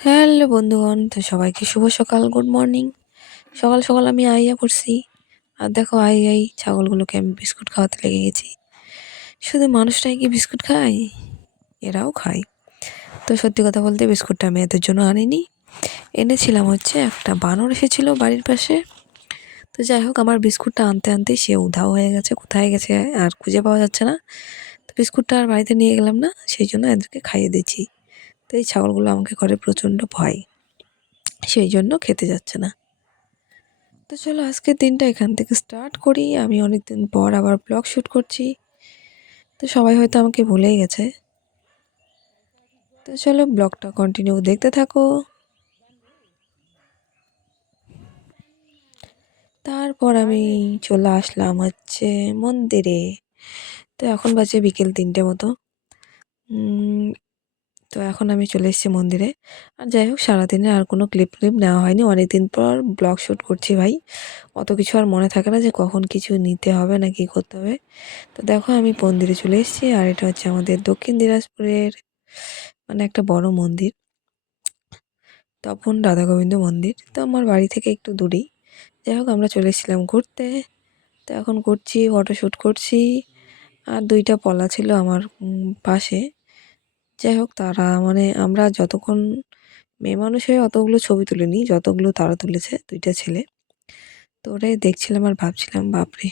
Hello বন্ধুগণ, তো সবাইকে শুভ সকাল গুড মর্নিং সকাল সকাল আমি আইয়া পড়ছি। আর দেখো, আই আই, ছাগলগুলোকে আমি বিস্কুট খাওয়াতে লেগে গেছি। শুধু মানুষটাই কি বিস্কুট খায়? এরাও খায়। তো সত্যি কথা বলতে বিস্কুটটা আমি এদের জন্য আনিনি। এনেছিলাম হচ্ছে একটা বানর এসেছিল বাড়ির পাশে। তো যাই হোক, আমার বিস্কুটটা আনতে আনতে সে উধাও হয়ে গেছে, কোথায় গেছে আর খুঁজে পাওয়া যাচ্ছে না। তো বিস্কুটটা আর বাড়িতে নিয়ে গেলাম না, সেই জন্য এদেরকে খাইয়ে দিচ্ছি তো এই ছাগলগুলো আমাকে করে প্রচণ্ড ভয়। সেই জন্য খেতে যাচ্ছে না। তো চলো আজকের দিনটা এখান থেকে স্টার্ট করি। আমি অনেক দিন পর আবার ব্লগ শ্যুট করছি। তো সবাই হয়তো আমাকে ভুলেই গেছে। তো চলো ব্লগটা কন্টিনিউ দেখতে থাকো। তারপর আমি চলে আসলাম হচ্ছে মন্দিরে। তো এখন বাজে বিকেল তিনটে মতো। তো এখন আমি চলে এসেছি মন্দিরে। আর যাই হোক, সারাদিনে আর কোনো ক্লিপ ক্লিপ নেওয়া হয়নি। অনেক দিন পর ব্লগ শ্যুট করছি ভাই। অত কিছু আর মনে থাকে না যে কখন কিছু নিতে হবে না কি করতে হবে। তো দেখো, আমি মন্দিরে চলে এসেছি। আর এটা হচ্ছে আমাদের দক্ষিণ দিনাজপুরের মানে একটা বড় মন্দির। তপন রাধা গোবিন্দ মন্দির। তো আমার বাড়ি থেকে একটু দূরেই। যাই হোক, আমরা চলে এসেছিলাম ঘুরতে। তো এখন করছি ফটোশ্যুট করছি। আর দুইটা পলা ছিল আমার পাশে। যাই হোক, তারা মানে আমরা যতক্ষণ মেয়ে মানুষ হয়ে অতগুলো ছবি তুলিনি, যতগুলো তারা তুলেছে, দুইটা ছেলে। তো ওটাই দেখছিলাম আর ভাবছিলাম, বাপরে!